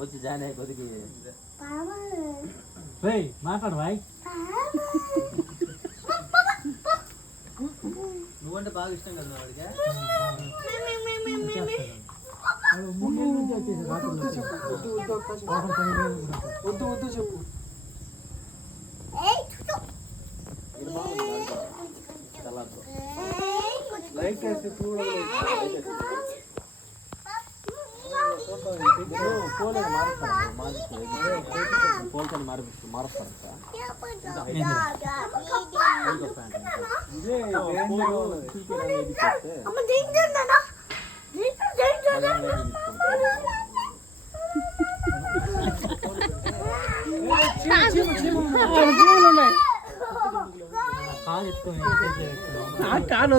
వచ్చి జాయిన్ అయ్యి కొద్దికి మాట్లాడు బాయ్. నువ్వంటే బాగా ఇష్టం కదా వాడికి. వద్దు వద్దు చెప్పు. లైట్ వేస్తే కాను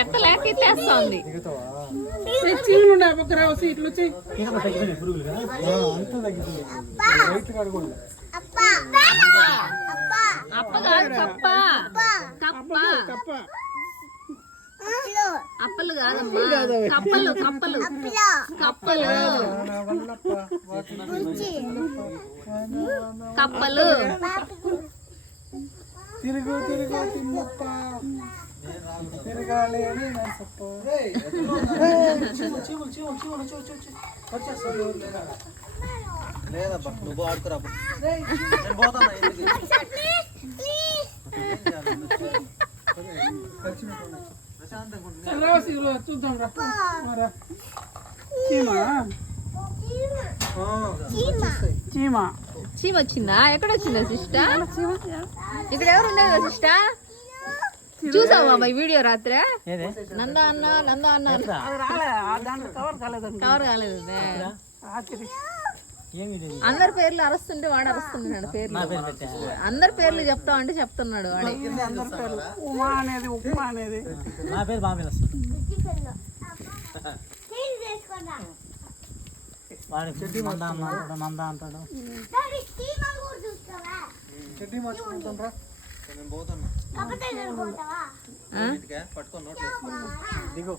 ఎత్తలేక ఎత్తేస్తుంది. సీట్లు పురుగులు కదా అప్ప కాదు కప్ప. కప్ప అప్పలు కాదమ్మా, కప్పలు కప్పలు కప్పలు కప్పలు. తిరుగు తిరుగు తిమ్మప్ప తిరగాలి అని లేదబ్బా నువ్వు ఆడుకురా. నేను పోతాను. చూద్దాం రా. చీమ చీమ వచ్చిందా? ఎక్కడ వచ్చిందా సిస్టర్? ఇక్కడ ఎవరు ఉండేది సిస్టర్? చూసావా ఈ వీడియో రాత్రి? నందా అన్న నందా అన్నారు. కవర్ కాలేదు. అందరి పేర్లు అరుస్తుంటే వాడు అరుస్తున్నాడు. పేర్లు అందరి పేర్లు చెప్తా అంటే చెప్తున్నాడు వాడు. ఉమా అనేది ఉప్మా అనేది నా పేరు బాగా వాడు చెడ్డి మందా అంటాడు, మందా అంటాడు. చెడ్డి మార్చుకుంటాం రా. నేను పోతాను. పట్టుకొని నోట్ దిగు.